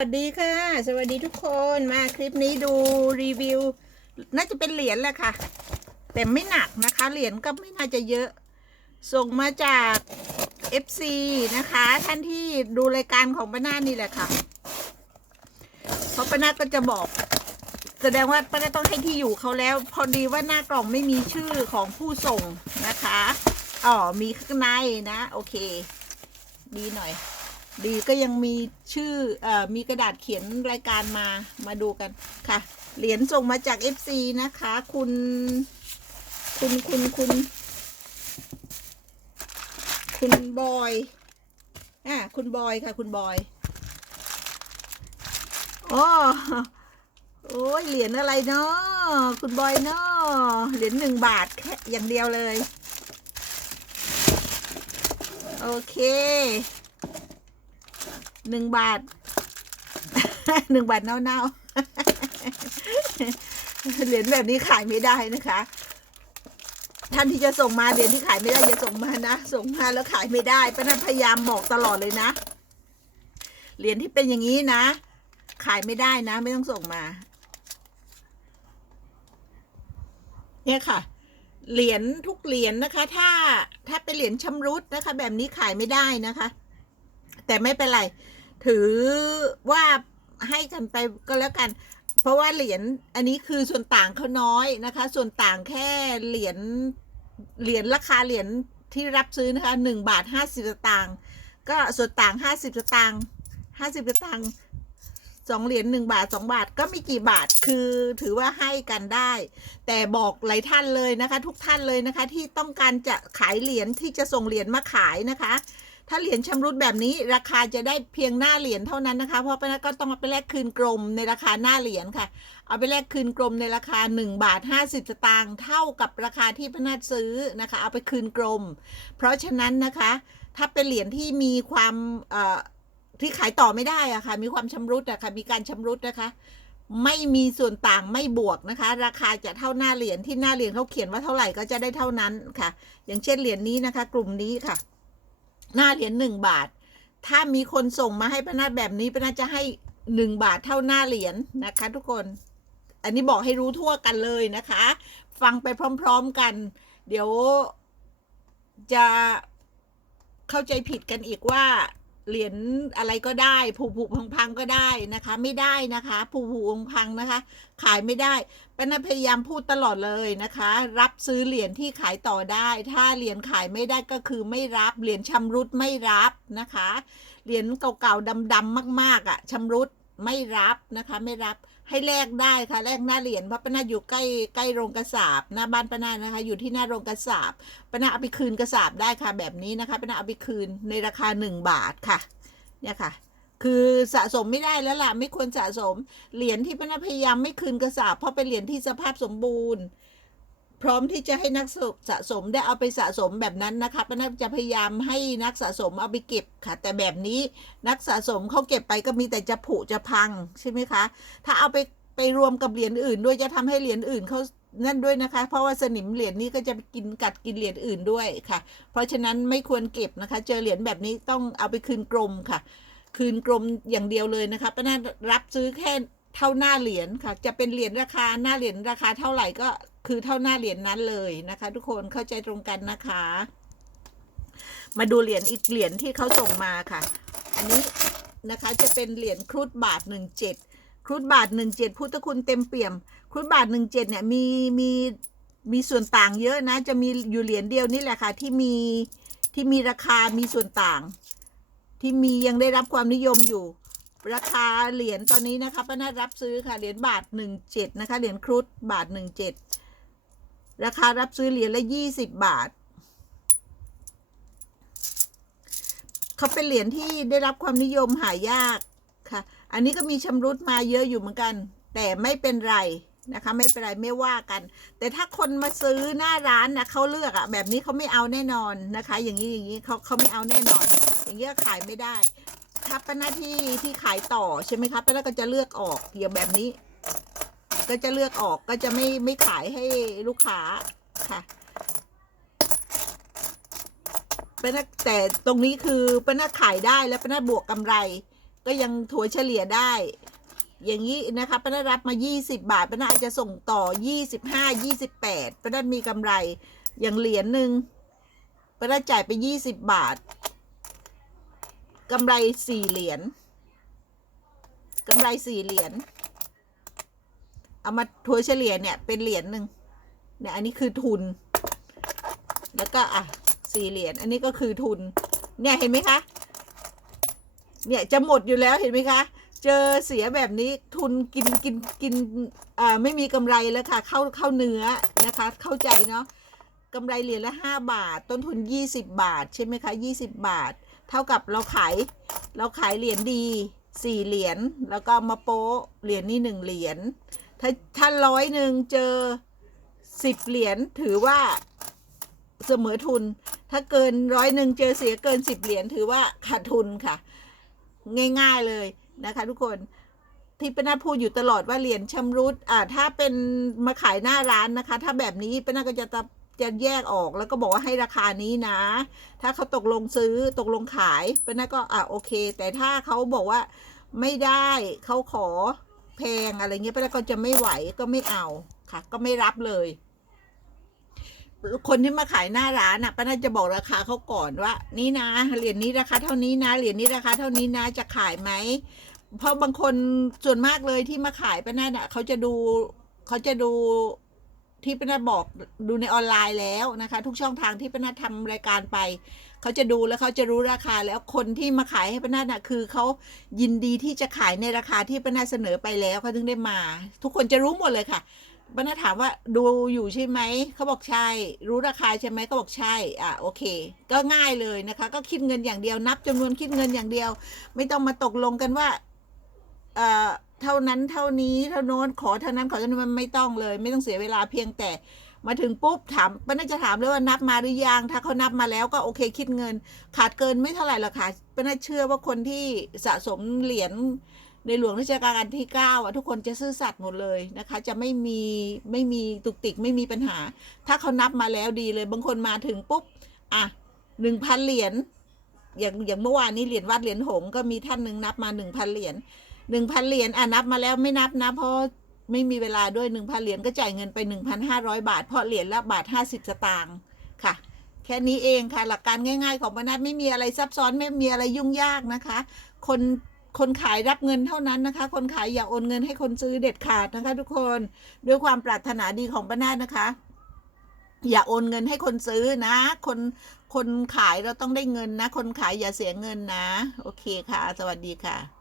สวัสดีค่ะ สวัสดีทุกคนมาคลิปนี้ดูรีวิว น่าจะเป็นเหรียญแหละค่ะ แต่ไม่หนักนะคะ เหรียญก็ไม่น่าจะเยอะ ส่งมาจาก FC นะคะ ท่านที่ดูรายการของป้านานี่แหละค่ะเพราะป้านาก็จะบอก แสดงว่าป้านาต้องให้ที่อยู่เขาแล้ว พอดีว่าหน้ากล่องไม่มีชื่อของผู้ส่งนะคะอ๋อมีข้างในนะ โอเค ดีหน่อย ดีก็ยังมีชื่ออมีกระดาษเขียนรายการมามาดูกันค่ะ เหรียญส่งมาจาก FC นะคะ คุณ คุณคุณคุณ คุณบอยอะคุณบอยค่ะ คุณบอยอ๋อโอ้ยเหรียญอะไรเนาะคุณบอยเนาะเหรียญหนึ่งบาทแค่อย่างเดียวเลย โอเค หนึ่งบาทหนึ่งบาทเน่าๆเหรียญแบบนี้ขายไม่ได้นะคะ ท่านที่จะส่งมาเหรียญที่ขายไม่ได้อย่าส่งมานะ ส่งมาแล้วขายไม่ได้ป้านัทพยายามบอกตลอดเลยนะ เหรียญที่เป็นอย่างนี้นะ ขายไม่ได้นะ ไม่ต้องส่งมา เนี่ยค่ะ เหรียญทุกเหรียญนะคะ ถ้าถ้าเป็นเหรียญชำรุดนะคะ แบบนี้ขายไม่ได้นะคะ แต่ไม่เป็นไร ถือว่าให้กันไปก็แล้วกัน เพราะว่าเหรียญอันนี้คือส่วนต่างเขาน้อยนะคะ ส่วนต่างแค่เหรียญเหรียญราคาเหรียญที่รับซื้อนะคะหนึ่งบาทห้าสิบสตางค์ก็ส่วนต่างห้าสิบสตางค์ห้าสิบสตางค์สองเหรียญหนึ่งบาทสองบาทก็ไม่กี่บาทคือถือว่าให้กันได้ แต่บอกหลายท่านเลยนะคะ ทุกท่านเลยนะคะ ที่ต้องการจะขายเหรียญที่จะส่งเหรียญมาขายนะคะ ถ้าเหรียญชำรุดแบบนี้ราคาจะได้เพียงหน้าเหรียญเท่านั้นนะคะ เพราะป้านัทก็ต้องเอาไปแลกคืนกรมในราคาหน้าเหรียญค่ะ เอาไปแลกคืนกรมในราคา 1 บาท 50 สตางค์เท่ากับราคาที่ป้านัทซื้อนะคะ เอาไปคืนกรม เพราะฉะนั้นนะคะ ถ้าเป็นเหรียญที่มีความที่ขายต่อไม่ได้อะค่ะ มีความชำรุดอะค่ะ มีการชำรุดนะคะ ไม่มีส่วนต่างไม่บวกนะคะ ราคาจะเท่าหน้าเหรียญที่หน้าเหรียญเขาเขียนว่าเท่าไหร่ก็จะได้เท่านั้นค่ะ อย่างเช่นเหรียญนี้นะคะ กลุ่มนี้ค่ะ หน้าเหรียญหนึ่งบาท ถ้ามีคนส่งมาให้พนาแบบนี้พนาจะให้หนึ่งบาทเท่าหน้าเหรียญนะคะ ทุกคน อันนี้บอกให้รู้ทั่วกันเลยนะคะ ฟังไปพร้อม ๆกัน เดี๋ยวจะเข้าใจผิดกันอีกว่า เหรียญอะไรก็ได้ผูผูพังพังก็ได้นะคะ ไม่ได้นะคะผูผูพังพังนะคะ ขายไม่ได้ป้านพยายามพูดตลอดเลยนะคะ รับซื้อเหรียญที่ขายต่อได้ ถ้าเหรียญขายไม่ได้ก็คือไม่รับเหรียญชำรุดไม่รับนะคะเหรียญเก่าๆดำๆมากๆอะชำรุด ไม่รับนะคะ ไม่รับให้แลกได้ค่ะแลกหน้าเหรียญเพราะป้านาอยู่ใกล้ใกล้โรงกระสาบหน้าบ้านป้านานะคะ อยู่ที่หน้าโรงกระสาบป้านาเอาไปคืนกระสาบได้ค่ะ แบบนี้นะคะป้านาเอาไปคืนในราคาหนึ่งบาทค่ะ เนี่ยค่ะ คือสะสมไม่ได้แล้วล่ะไม่ควรสะสมเหรียญที่พนักพยายามไม่คืนกระสาบเพราะเป็นเหรียญที่สภาพสมบูรณ์ พร้อมที่จะให้นักสะสมได้เอาไปสะสมแบบนั้นนะคะพนักจะพยายามให้นักสะสมเอาไปเก็บค่ะ แต่แบบนี้นักสะสมเขาเก็บไปก็มีแต่จะผุจะพังใช่ไหมคะ ถ้าเอาไปไปรวมกับเหรียญอื่น ด้วยจะทำให้เหรียญอื่นเขานั่นด้วยนะคะ เพราะว่าสนิมเหรียญนี้ก็จะไปกินกัดกินเหรียญอื่นด้วยค่ะ เพราะฉะนั้นไม่ควรเก็บนะคะ เจอเหรียญแบบนี้ต้องเอาไปคืนกรมค่ะ คืนกรมอย่างเดียวเลยนะคะป้านารับซื้อแค่ เท่าหน้าเหรียญค่ะ จะเป็นเหรียญราคาหน้าเหรียญราคาเท่าไหร่ก็คือเท่าหน้าเหรียญนั้นเลยนะคะ ทุกคนเข้าใจตรงกันนะคะ มาดูเหรียญอีกเหรียญที่เขาส่งมาค่ะ อันนี้นะคะจะเป็นเหรียญครุฑบาทหนึ่งเจ็ดครุฑบาทหนึ่งเจ็ดพุทธคุณเต็มเปี่ยม ครุฑบาทหนึ่งเจ็ดเนี่ยมีมีมีส่วนต่างเยอะนะ จะมีอยู่เหรียญเดียวนี่แหละค่ะ ที่มีที่มีราคามีส่วนต่าง ที่มียังได้รับความนิยมอยู่ ราคาเหรียญตอนนี้นะคะป้านารับซื้อค่ะเหรียญบาทหนึ่งเจ็ดนะคะเหรียญครุฑบาทหนึ่งเจ็ดราคารับซื้อเหรียญละยี่สิบบาทเขาเป็นเหรียญที่ได้รับความนิยมหายากค่ะ อันนี้ก็มีชำรุดมาเยอะอยู่เหมือนกัน แต่ไม่เป็นไรนะคะ ไม่เป็นไรไม่ว่ากัน แต่ถ้าคนมาซื้อหน้าร้านนะเขาเลือกอะแบบนี้เขาไม่เอาแน่นอนนะคะ อย่างนี้อย่างนี้เขาเขาไม่เอาแน่นอน อย่างเงี้ยขายไม่ได้ ถ้าเป็นหน้าที่ที่ขายต่อใช่ไหมคะป้านาก็จะเลือกออกอย่างแบบนี้ ก็จะเลือกออกก็จะไม่ไม่ขายให้ลูกค้าค่ะป้านาแต่ตรงนี้คือป้านาขายได้แล้วป้านาบวกกำไร ก็ยังถัวเฉลี่ยได้ อย่างนี้นะคะป้านารับมา 20 บาทป้านาอาจจะส่งต่อ 25 28ป้านามีกำไรอย่างเหรียญหนึ่งป้านาจ่ายไป 20 บาท กำไร4เหรียญกำไร4เหรียญเอามาถัวเฉลี่ยเนี่ยเป็นเหรียญหนึ่งเนี่ยอันนี้คือทุน แล้วก็อะสี่เหรียญอันนี้ก็คือทุน เนี่ยเห็นไหมคะเนี่ยจะหมดอยู่แล้วเห็นไหมคะ เจอเสียแบบนี้ทุนกินกินกินอ่าไม่มีกำไรแล้วค่ะ เข้าเข้าเนื้อนะคะ เข้าใจเนาะกำไรเหรียญละห้าบาท ต้นทุนยี่สิบบาท ใช่ไหมคะยี่สิบบาท เท่ากับเราขาย เราขายเหรียญดีสี่เหรียญแล้วก็มาโป๊เหรียญนี่หนึ่งเหรียญถ้าถ้าร้อยหนึ่งเจอสิบเหรียญถือว่าเสมอทุน ถ้าเกินร้อยหนึ่งเจอเสียเกินสิบเหรียญถือว่าขาดทุนค่ะ ง่ายๆเลยนะคะ ทุกคนที่ป้านาพูดอยู่ตลอดว่าเหรียญชำรุดอ่าถ้าเป็นมาขายหน้าร้านนะคะ ถ้าแบบนี้ป้านาก็จะตะ จะแยกออกแล้วก็บอกว่าให้ราคานี้นะ ถ้าเขาตกลงซื้อตกลงขายป้านาก็อ่าโอเค แต่ถ้าเขาบอกว่าไม่ได้เขาขอแพงอะไรเงี้ยป้านาก็จะไม่ไหวก็ไม่เอาค่ะ ก็ไม่รับเลย คนที่มาขายหน้าร้านอะป้าน่าจะบอกราคาเขาก่อนว่า นี่นะเหรียญนี้ราคาเท่านี้นะเหรียญนี้ราคาเท่านี้นะจะขายไหมเพราะบางคนส่วนมากเลยที่มาขายป้าน่าอะเขาจะดูเขาจะดู ที่ป้าน่าบอกดูในออนไลน์แล้วนะคะ ทุกช่องทางที่ป้าน่าทำรายการไปเขาจะดูแล้วเขาจะรู้ราคาแล้วคนที่มาขายให้ป้าน่าน่ะคือเขายินดีที่จะขายในราคาที่ป้าน่าเสนอไปแล้วเขาถึงได้มา ทุกคนจะรู้หมดเลยค่ะป้านาถามว่าดูอยู่ใช่ไหมเขาบอกใช่ รู้ราคาใช่ไหมเขาบอกใช่อะโอเค ก็ง่ายเลยนะคะ ก็คิดเงินอย่างเดียวนับจำนวนคิดเงินอย่างเดียว ไม่ต้องมาตกลงกันว่าเอ่อ เท่านั้นเท่านี้เท่าโน้นขอเท่านั้นขอเท่านั้นมันไม่ต้องเลย ไม่ต้องเสียเวลาเพียงแต่มาถึงปุ๊บถามป้าน่าจะถามเลยว่านับมาหรือยังถ้าเขานับมาแล้วก็โอเคคิดเงิน ขาดเกินไม่เท่าไหร่หรอกค่ะป้าน่าเชื่อว่าคนที่สะสมเหรียญในหลวงรัชกาลที่เก้าอะทุกคนจะซื่อสัตย์หมดเลยนะคะ จะไม่มีไม่มีตุกติกไม่มีปัญหา ถ้าเขานับมาแล้วดีเลย บางคนมาถึงปุ๊บอะหนึ่งพันเหรียญอย่างอย่างเมื่อวานนี้เหรียญวัดเหรียญหงก็มีท่านหนึ่งนับมาหนึ่งพันเหรียญ หนึ่งพันเหรียญอะนับมาแล้วไม่นับนะเพราะไม่มีเวลาด้วยหนึ่งพันเหรียญก็จ่ายเงินไปหนึ่งพันห้าร้อยบาท เพราะเหรียญละบาทห้าสิบสตางค์ค่ะ แค่นี้เองค่ะ หลักการง่าย ๆ ของบรรทัดไม่มีอะไรซับซ้อนไม่มีอะไรยุ่งยากนะคะ คนคนขายรับเงินเท่านั้นนะคะ คนขายอย่าโอนเงินให้คนซื้อเด็ดขาดนะคะ ทุกคนด้วยความปรารถนาดีของป้านาฏนะคะ อย่าโอนเงินให้คนซื้อนะ คนคนขายเราต้องได้เงินนะ คนขายอย่าเสียเงินนะ โอเคค่ะ สวัสดีค่ะ